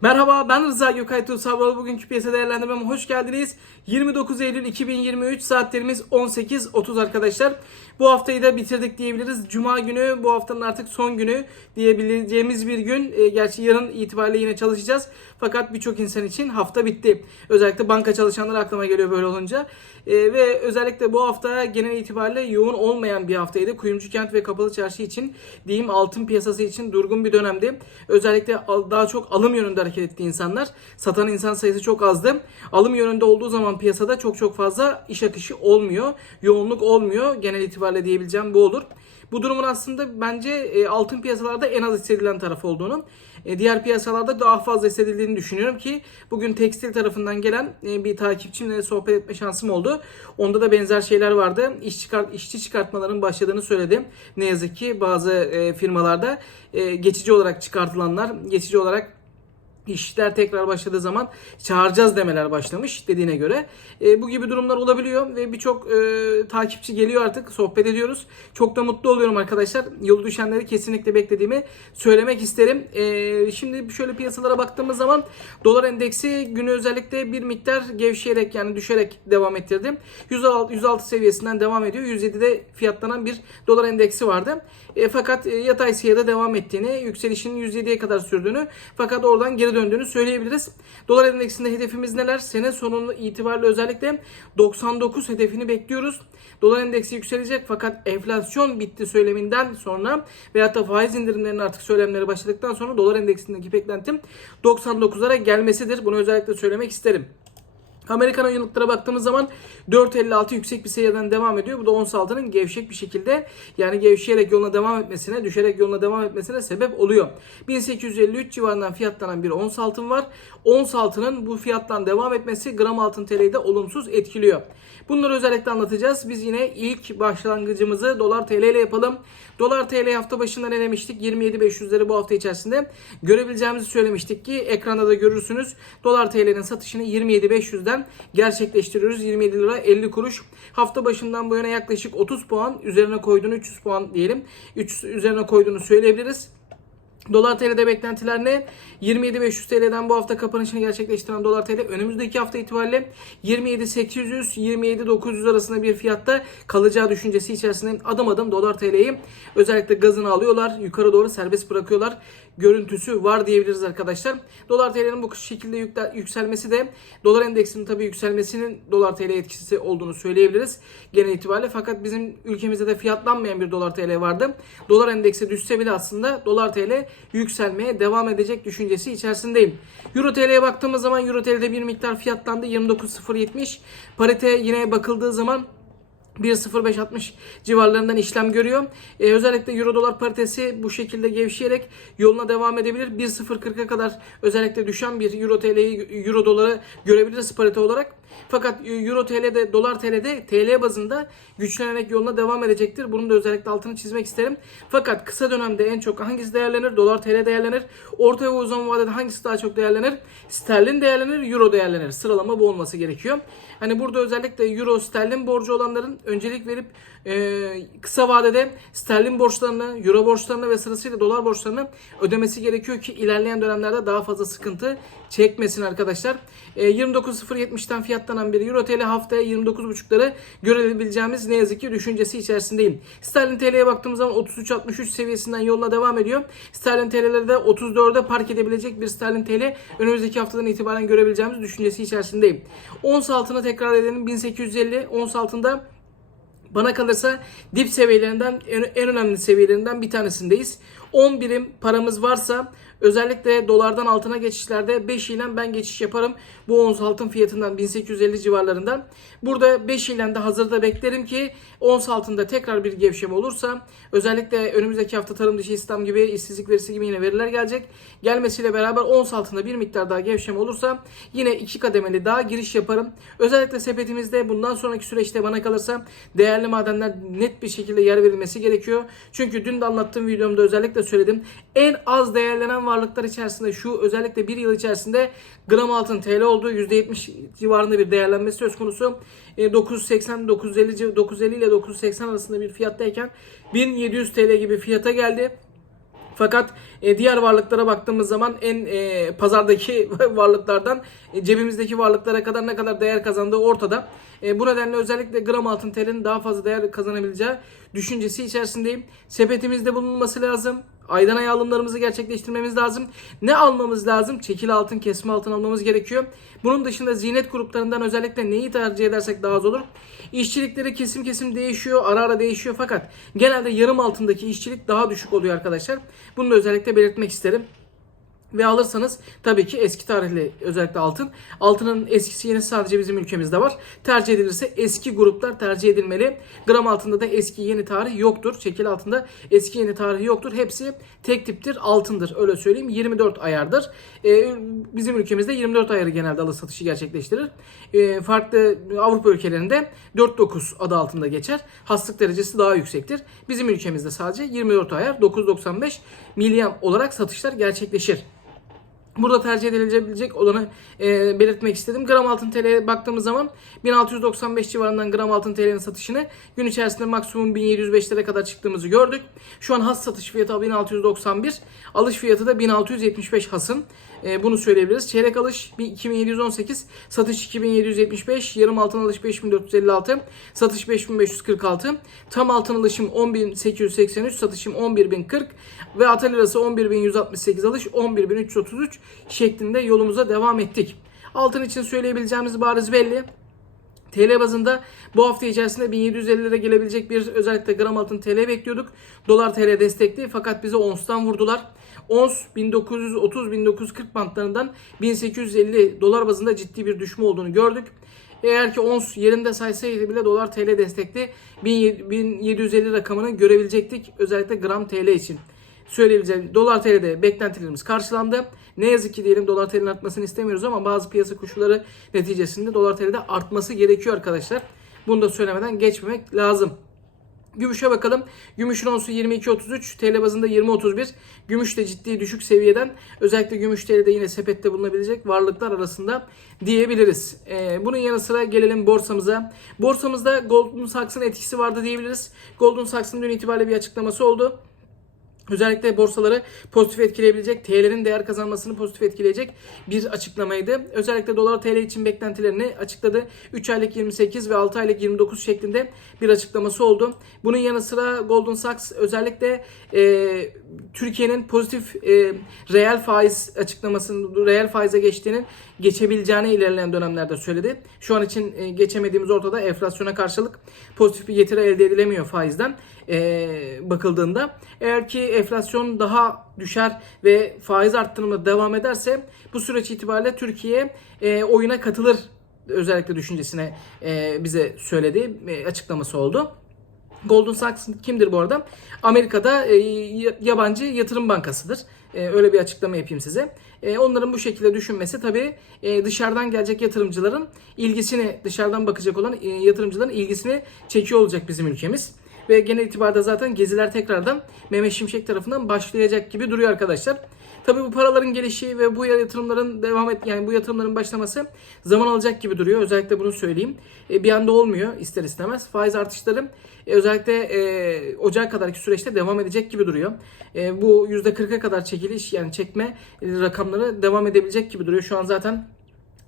Merhaba ben Rıza Gökay Tuğsabalı. Bugünkü piyasa değerlendirmeme hoş geldiniz. 29 Eylül 2023 saatlerimiz 18.30 arkadaşlar. Bu haftayı da bitirdik diyebiliriz. Cuma günü bu haftanın artık son günü diyebileceğimiz bir gün. E, gerçi yarın itibariyle yine çalışacağız. Fakat birçok insan için hafta bitti. Özellikle banka çalışanları aklıma geliyor böyle olunca. E, ve özellikle bu hafta genel itibariyle yoğun olmayan bir haftaydı. Kuyumcu kent ve kapalı çarşı için diyeyim altın piyasası için durgun bir dönemdi. Özellikle daha çok alım yönünde hareket etti insanlar. Satan insan sayısı çok azdı. Alım yönünde olduğu zaman piyasada çok çok fazla iş akışı olmuyor. Yoğunluk olmuyor. Genel itibariyle diyebileceğim bu olur. Bu durumun aslında bence e, altın piyasalarda en az hissedilen taraf olduğunu, diğer piyasalarda daha fazla hissedildiğini düşünüyorum ki bugün tekstil tarafından gelen e, bir takipçimle sohbet etme şansım oldu. Onda da benzer şeyler vardı. İş çıkart, işçi çıkartmaların başladığını söyledi. Ne yazık ki bazı e, firmalarda e, geçici olarak çıkartılanlar, geçici olarak işler tekrar başladığı zaman çağıracağız demeler başlamış dediğine göre. E, bu gibi durumlar olabiliyor ve birçok e, takipçi geliyor artık sohbet ediyoruz. Çok da mutlu oluyorum arkadaşlar. Yolu düşenleri kesinlikle beklediğimi söylemek isterim. E, şimdi şöyle piyasalara baktığımız zaman dolar endeksi günü özellikle bir miktar gevşeyerek yani düşerek devam ettirdi. 106, 106 seviyesinden devam ediyor. 107'de fiyatlanan bir dolar endeksi vardı. E, fakat e, yatay seyirde devam ettiğini, yükselişinin 107'ye kadar sürdüğünü fakat oradan geri döndüğünü söyleyebiliriz. Dolar endeksinde hedefimiz neler? Sene sonu itibariyle özellikle 99 hedefini bekliyoruz. Dolar endeksi yükselecek fakat enflasyon bitti söyleminden sonra veyahut da faiz indirimlerinin artık söylemleri başladıktan sonra dolar endeksindeki beklentim 99'lara gelmesidir. Bunu özellikle söylemek isterim. Amerikan oyunluklara baktığımız zaman 4.56 yüksek bir seviyeden devam ediyor. Bu da ons altının gevşek bir şekilde yani gevşeyerek yoluna devam etmesine, düşerek yoluna devam etmesine sebep oluyor. 1853 civarından fiyatlanan bir ons altın var. Ons altının bu fiyattan devam etmesi gram altın TL'yi de olumsuz etkiliyor. Bunları özellikle anlatacağız. Biz yine ilk başlangıcımızı dolar TL ile yapalım. Dolar TL hafta başında ne demiştik? 27.500'leri bu hafta içerisinde görebileceğimizi söylemiştik ki ekranda da görürsünüz. Dolar TL'nin satışını 27.500'den gerçekleştiriyoruz. 27 lira 50 kuruş. Hafta başından bu yana yaklaşık 30 puan üzerine koyduğunu 300 puan diyelim. 3 üzerine koyduğunu söyleyebiliriz. Dolar TL'de beklentiler ne? 27.500 TL'den bu hafta kapanışını gerçekleştiren dolar TL önümüzdeki hafta itibariyle 27.800-27.900 arasında bir fiyatta kalacağı düşüncesi içerisinde adım adım dolar TL'yi özellikle gazını alıyorlar. Yukarı doğru serbest bırakıyorlar. Görüntüsü var diyebiliriz arkadaşlar. Dolar TL'nin bu şekilde yükselmesi de dolar endeksinin tabii yükselmesinin dolar TL etkisi olduğunu söyleyebiliriz genel itibariyle. Fakat bizim ülkemizde de fiyatlanmayan bir dolar TL vardı. Dolar endeksi düşse bile aslında dolar TL yükselmeye devam edecek düşüncesi içerisindeyim. Euro TL'ye baktığımız zaman Euro TL'de bir miktar fiyatlandı. 29.070. Parite yine bakıldığı zaman 1.0560 civarlarından işlem görüyor. Ee, özellikle euro dolar paritesi bu şekilde gevşeyerek yoluna devam edebilir. 1.040'a kadar özellikle düşen bir euro TL'yi euro doları görebiliriz parite olarak. Fakat euro TL'de dolar TL'de TL bazında güçlenerek yoluna devam edecektir. Bunun da özellikle altını çizmek isterim. Fakat kısa dönemde en çok hangisi değerlenir? Dolar TL değerlenir. Orta ve uzun vadede hangisi daha çok değerlenir? Sterlin değerlenir, euro değerlenir. Sıralama bu olması gerekiyor. Hani burada özellikle euro sterlin borcu olanların öncelik verip e, kısa vadede sterlin borçlarını, euro borçlarını ve sırasıyla dolar borçlarını ödemesi gerekiyor ki ilerleyen dönemlerde daha fazla sıkıntı çekmesin arkadaşlar. E, 29.070'ten fiyatlanan bir euro TL haftaya 29.5'ları görebileceğimiz ne yazık ki düşüncesi içerisindeyim. Sterlin TL'ye baktığımız zaman 33.63 seviyesinden yoluna devam ediyor. Sterlin TL'leri de 34'e park edebilecek bir sterlin TL önümüzdeki haftadan itibaren görebileceğimiz düşüncesi içerisindeyim. Ons altına tekrar edelim 1850 ons altında bana kalırsa dip seviyelerinden en, önemli seviyelerinden bir tanesindeyiz. 10 birim paramız varsa özellikle dolardan altına geçişlerde 5 ile ben geçiş yaparım. Bu ons altın fiyatından 1850 civarlarından. Burada 5 ile de hazırda beklerim ki ons altında tekrar bir gevşeme olursa özellikle önümüzdeki hafta tarım dışı İslam gibi işsizlik verisi gibi yine veriler gelecek. Gelmesiyle beraber ons altında bir miktar daha gevşeme olursa yine iki kademeli daha giriş yaparım. Özellikle sepetimizde bundan sonraki süreçte bana kalırsa değerli madenler net bir şekilde yer verilmesi gerekiyor. Çünkü dün de anlattığım videomda özellikle söyledim. En az değerlenen varlıklar içerisinde şu özellikle bir yıl içerisinde gram altın TL olduğu %70 civarında bir değerlenmesi söz konusu. E, 980 950 civ- 950 ile 980 arasında bir fiyattayken 1700 TL gibi fiyata geldi. Fakat e, diğer varlıklara baktığımız zaman en e, pazardaki varlıklardan e, cebimizdeki varlıklara kadar ne kadar değer kazandığı ortada. Bu nedenle özellikle gram altın TL'nin daha fazla değer kazanabileceği düşüncesi içerisindeyim. Sepetimizde bulunması lazım. Aydan aya alımlarımızı gerçekleştirmemiz lazım. Ne almamız lazım? Çekil altın, kesme altın almamız gerekiyor. Bunun dışında zinet gruplarından özellikle neyi tercih edersek daha az olur? İşçilikleri kesim kesim değişiyor, ara ara değişiyor fakat genelde yarım altındaki işçilik daha düşük oluyor arkadaşlar. Bunu da özellikle belirtmek isterim. Ve alırsanız tabii ki eski tarihli özellikle altın. Altının eskisi yenisi sadece bizim ülkemizde var. Tercih edilirse eski gruplar tercih edilmeli. Gram altında da eski yeni tarih yoktur. Şekil altında eski yeni tarihi yoktur. Hepsi tek tiptir altındır öyle söyleyeyim. 24 ayardır. Ee, bizim ülkemizde 24 ayarı genelde alış satışı gerçekleştirir. Ee, farklı Avrupa ülkelerinde 4-9 adı altında geçer. Haslık derecesi daha yüksektir. Bizim ülkemizde sadece 24 ayar 9.95 milyam olarak satışlar gerçekleşir. Burada tercih edilebilecek olanı e, belirtmek istedim. Gram altın TL'ye baktığımız zaman 1695 civarından gram altın TL'nin satışını gün içerisinde maksimum 1705'lere kadar çıktığımızı gördük. Şu an has satış fiyatı 1691. Alış fiyatı da 1675 hasın. E, bunu söyleyebiliriz. Çeyrek alış bir 2718, satış 2775, yarım altın alış 5456, satış 5546, tam altın alışım 10883, satışım 11040 ve Atal lirası 11168 alış 11333 şeklinde yolumuza devam ettik. Altın için söyleyebileceğimiz bariz belli. TL bazında bu hafta içerisinde 1750 lira gelebilecek bir özellikle gram altın TL bekliyorduk. Dolar TL destekli fakat bizi onstan vurdular. Ons 1930-1940 bantlarından 1850 dolar bazında ciddi bir düşme olduğunu gördük. Eğer ki ons yerinde saysaydı bile dolar TL destekli 1750 rakamını görebilecektik özellikle gram TL için söyleyebileceğim dolar TL'de beklentilerimiz karşılandı. Ne yazık ki diyelim dolar TL'nin artmasını istemiyoruz ama bazı piyasa koşulları neticesinde dolar TL'de artması gerekiyor arkadaşlar. Bunu da söylemeden geçmemek lazım. Gümüşe bakalım. Gümüşün onsu 22.33, TL bazında 20.31. Gümüş de ciddi düşük seviyeden özellikle gümüş TL'de yine sepette bulunabilecek varlıklar arasında diyebiliriz. Ee, bunun yanı sıra gelelim borsamıza. Borsamızda Goldman Sachs'ın etkisi vardı diyebiliriz. Goldman Sachs'ın dün itibariyle bir açıklaması oldu. Özellikle borsaları pozitif etkileyebilecek, TL'nin değer kazanmasını pozitif etkileyecek bir açıklamaydı. Özellikle dolar TL için beklentilerini açıkladı. 3 aylık 28 ve 6 aylık 29 şeklinde bir açıklaması oldu. Bunun yanı sıra Goldman Sachs özellikle e, Türkiye'nin pozitif e, reel faiz açıklamasının reel faize geçtiğinin geçebileceğini ilerleyen dönemlerde söyledi. Şu an için e, geçemediğimiz ortada enflasyona karşılık pozitif bir getiri elde edilemiyor faizden e, bakıldığında. Eğer ki enflasyon daha düşer ve faiz arttırımı devam ederse bu süreç itibariyle Türkiye e, oyuna katılır özellikle düşüncesine e, bize söyledi e, açıklaması oldu. Goldman Sachs kimdir bu arada? Amerika'da e, yabancı yatırım bankasıdır. E, öyle bir açıklama yapayım size. E, onların bu şekilde düşünmesi tabii e, dışarıdan gelecek yatırımcıların ilgisini, dışarıdan bakacak olan e, yatırımcıların ilgisini çekiyor olacak bizim ülkemiz. Ve genel itibarda zaten geziler tekrardan Mehmet Şimşek tarafından başlayacak gibi duruyor arkadaşlar. Tabii bu paraların gelişi ve bu yatırımların devam et yani bu yatırımların başlaması zaman alacak gibi duruyor. Özellikle bunu söyleyeyim. E, bir anda olmuyor ister istemez. Faiz artışları e, özellikle e, Ocak kadarki süreçte devam edecek gibi duruyor. E, bu %40'a kadar çekiliş yani çekme e, rakamları devam edebilecek gibi duruyor. Şu an zaten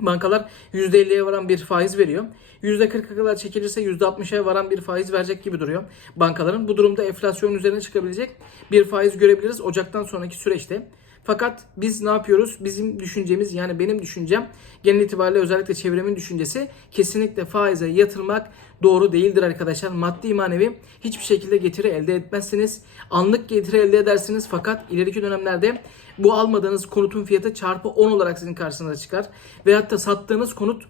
Bankalar %50'ye varan bir faiz veriyor. %40'a kadar çekilirse %60'a varan bir faiz verecek gibi duruyor bankaların. Bu durumda enflasyon üzerine çıkabilecek bir faiz görebiliriz Ocak'tan sonraki süreçte. Fakat biz ne yapıyoruz? Bizim düşüncemiz yani benim düşüncem genel itibariyle özellikle çevremin düşüncesi kesinlikle faize yatırmak doğru değildir arkadaşlar. Maddi manevi hiçbir şekilde getiri elde etmezsiniz. Anlık getiri elde edersiniz fakat ileriki dönemlerde bu almadığınız konutun fiyatı çarpı 10 olarak sizin karşınıza çıkar. Veyahut da sattığınız konut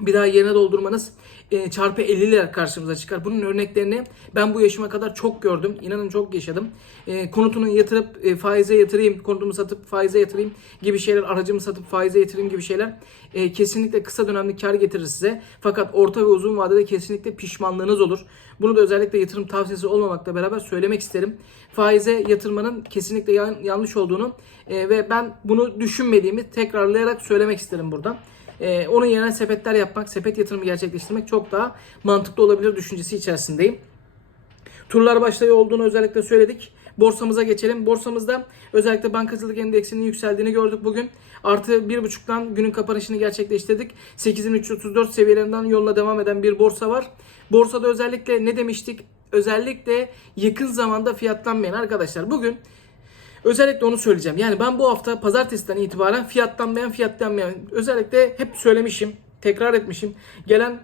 bir daha yerine doldurmanız e, çarpı 50 lira karşımıza çıkar. Bunun örneklerini ben bu yaşıma kadar çok gördüm. İnanın çok yaşadım. E, konutunu yatırıp e, faize yatırayım, konutumu satıp faize yatırayım gibi şeyler, aracımı satıp faize yatırayım gibi şeyler e, kesinlikle kısa dönemli kar getirir size. Fakat orta ve uzun vadede kesinlikle pişmanlığınız olur. Bunu da özellikle yatırım tavsiyesi olmamakla beraber söylemek isterim. Faize yatırmanın kesinlikle yan, yanlış olduğunu e, ve ben bunu düşünmediğimi tekrarlayarak söylemek isterim buradan. Ee, onun yerine sepetler yapmak, sepet yatırımı gerçekleştirmek çok daha mantıklı olabilir düşüncesi içerisindeyim. Turlar başlıyor olduğunu özellikle söyledik. borsamıza geçelim. Borsamızda özellikle bankacılık endeksinin yükseldiğini gördük bugün. Artı 1.5'tan günün kapanışını gerçekleştirdik. 8334 seviyelerinden yoluna devam eden bir borsa var. Borsada özellikle ne demiştik? Özellikle yakın zamanda fiyatlanmayan arkadaşlar. Bugün Özellikle onu söyleyeceğim. Yani ben bu hafta pazartesiden itibaren fiyatlanmayan fiyatlanmayan özellikle hep söylemişim, tekrar etmişim. Gelen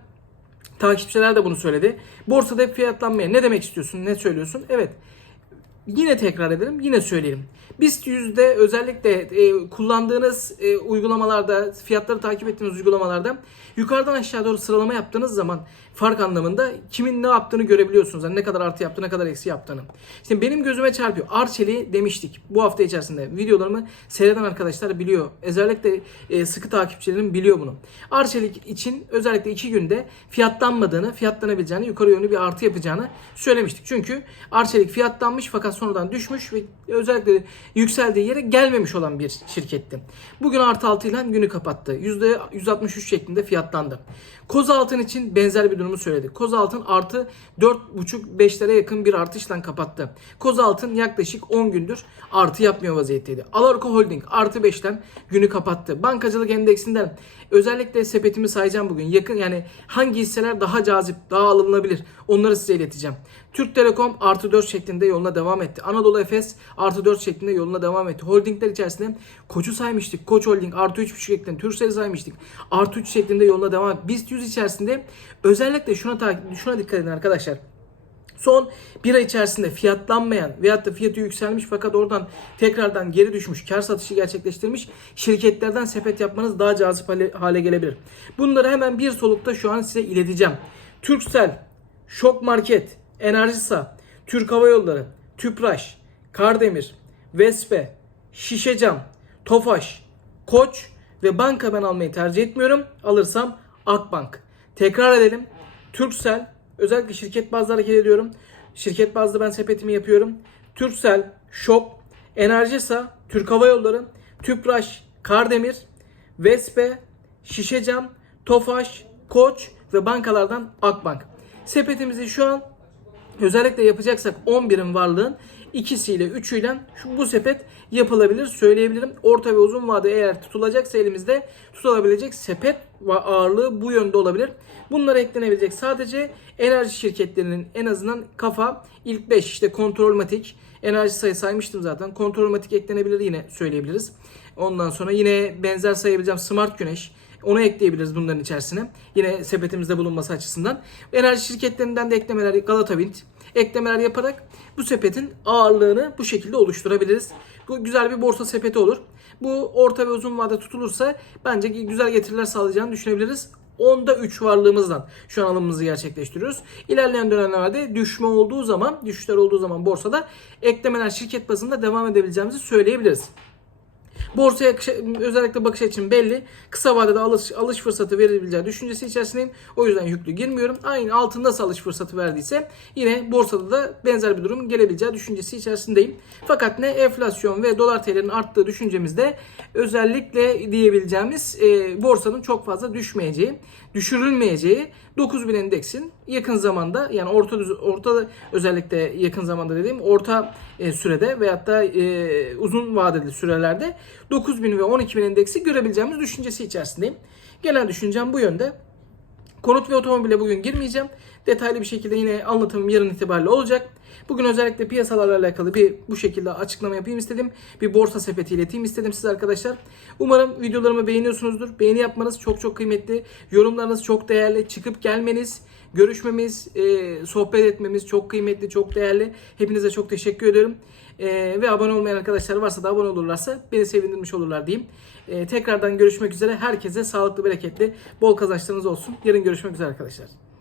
takipçiler de bunu söyledi. Borsada hep fiyatlanmayan. Ne demek istiyorsun? Ne söylüyorsun? Evet. Yine tekrar edelim, yine söyleyelim. BIST yüzde özellikle e, kullandığınız e, uygulamalarda, fiyatları takip ettiğiniz uygulamalarda yukarıdan aşağı doğru sıralama yaptığınız zaman fark anlamında kimin ne yaptığını görebiliyorsunuz. Yani ne kadar artı yaptı, ne kadar eksi yaptığını. İşte benim gözüme çarpıyor. Arçelik'i demiştik bu hafta içerisinde. Videolarımı seyreden arkadaşlar biliyor. Özellikle e, sıkı takipçilerim biliyor bunu. Arçelik için özellikle iki günde fiyatlanmadığını, fiyatlanabileceğini, yukarı yönlü bir artı yapacağını söylemiştik. Çünkü Arçelik fiyatlanmış fakat sonradan düşmüş ve özellikle yükseldiği yere gelmemiş olan bir şirketti. Bugün artı 6 ile günü kapattı. %163 şeklinde fiyatlandı. Koz altın için benzer bir durumu söyledi. Koz altın artı 4,5-5'lere yakın bir artışla kapattı. Koz altın yaklaşık 10 gündür artı yapmıyor vaziyetteydi. Alarko Holding artı 5'ten günü kapattı. Bankacılık endeksinden özellikle sepetimi sayacağım bugün. Yakın yani hangi hisseler daha cazip, daha alınabilir onları size ileteceğim. Türk Telekom artı 4 şeklinde yoluna devam etti. Anadolu Efes artı 4 şeklinde yoluna devam etti. Holdingler içerisinde Koç'u saymıştık. Koç Holding artı 3,5 şeklinde. Türkcell'i saymıştık. Artı 3 şeklinde yoluna devam etti. BIST 100 içerisinde özellikle şuna, takip, şuna dikkat edin arkadaşlar. Son bir ay içerisinde fiyatlanmayan veyahut da fiyatı yükselmiş fakat oradan tekrardan geri düşmüş, kar satışı gerçekleştirmiş şirketlerden sepet yapmanız daha cazip hale, gelebilir. Bunları hemen bir solukta şu an size ileteceğim. Turkcell, Şok Market, Enerjisa, Türk Hava Yolları, Tüpraş, Kardemir, Vespe, Şişecam, Tofaş, Koç ve banka ben almayı tercih etmiyorum. Alırsam Akbank. Tekrar edelim. Turkcell, özellikle şirket bazlı hareket ediyorum. Şirket bazlı ben sepetimi yapıyorum. Turkcell, Şok, Enerjisa, Türk Hava Yolları, Tüpraş, Kardemir, Vespe, Şişecam, Tofaş, Koç ve bankalardan Akbank. Sepetimizi şu an özellikle yapacaksak 11'in varlığın ikisiyle üçüyle şu bu sepet yapılabilir söyleyebilirim. Orta ve uzun vade eğer tutulacaksa elimizde tutulabilecek sepet ve ağırlığı bu yönde olabilir. Bunlara eklenebilecek sadece enerji şirketlerinin en azından kafa ilk 5 işte kontrolmatik enerji sayı saymıştım zaten. Kontrolmatik eklenebilir yine söyleyebiliriz. Ondan sonra yine benzer sayabileceğim Smart Güneş, onu ekleyebiliriz bunların içerisine. Yine sepetimizde bulunması açısından. Enerji şirketlerinden de eklemeler Galata Wind eklemeler yaparak bu sepetin ağırlığını bu şekilde oluşturabiliriz. Bu güzel bir borsa sepeti olur. Bu orta ve uzun vade tutulursa bence güzel getiriler sağlayacağını düşünebiliriz. Onda 3 varlığımızdan şu an alımımızı gerçekleştiriyoruz. İlerleyen dönemlerde düşme olduğu zaman, düşüşler olduğu zaman borsada eklemeler şirket bazında devam edebileceğimizi söyleyebiliriz. Borsaya özellikle bakış açım belli. Kısa vadede alış, alış fırsatı verebileceği düşüncesi içerisindeyim. O yüzden yüklü girmiyorum. Aynı altında nasıl alış fırsatı verdiyse yine borsada da benzer bir durum gelebileceği düşüncesi içerisindeyim. Fakat ne enflasyon ve dolar TL'nin arttığı düşüncemizde özellikle diyebileceğimiz e, borsanın çok fazla düşmeyeceği, düşürülmeyeceği 9000 endeksin yakın zamanda yani orta orta özellikle yakın zamanda dediğim orta e, sürede veyahut da e, uzun vadeli sürelerde 9000 ve 12000 endeksi görebileceğimiz düşüncesi içerisindeyim. Genel düşüncem bu yönde. Konut ve otomobile bugün girmeyeceğim. Detaylı bir şekilde yine anlatımım yarın itibariyle olacak. Bugün özellikle piyasalarla alakalı bir bu şekilde açıklama yapayım istedim. Bir borsa sepeti ileteyim istedim size arkadaşlar. Umarım videolarımı beğeniyorsunuzdur. Beğeni yapmanız çok çok kıymetli. Yorumlarınız çok değerli. Çıkıp gelmeniz, görüşmemiz, e, sohbet etmemiz çok kıymetli, çok değerli. Hepinize çok teşekkür ediyorum. E, ve abone olmayan arkadaşlar varsa da abone olurlarsa beni sevindirmiş olurlar diyeyim. E, tekrardan görüşmek üzere. Herkese sağlıklı, bereketli, bol kazançlarınız olsun. Yarın görüşmek üzere arkadaşlar.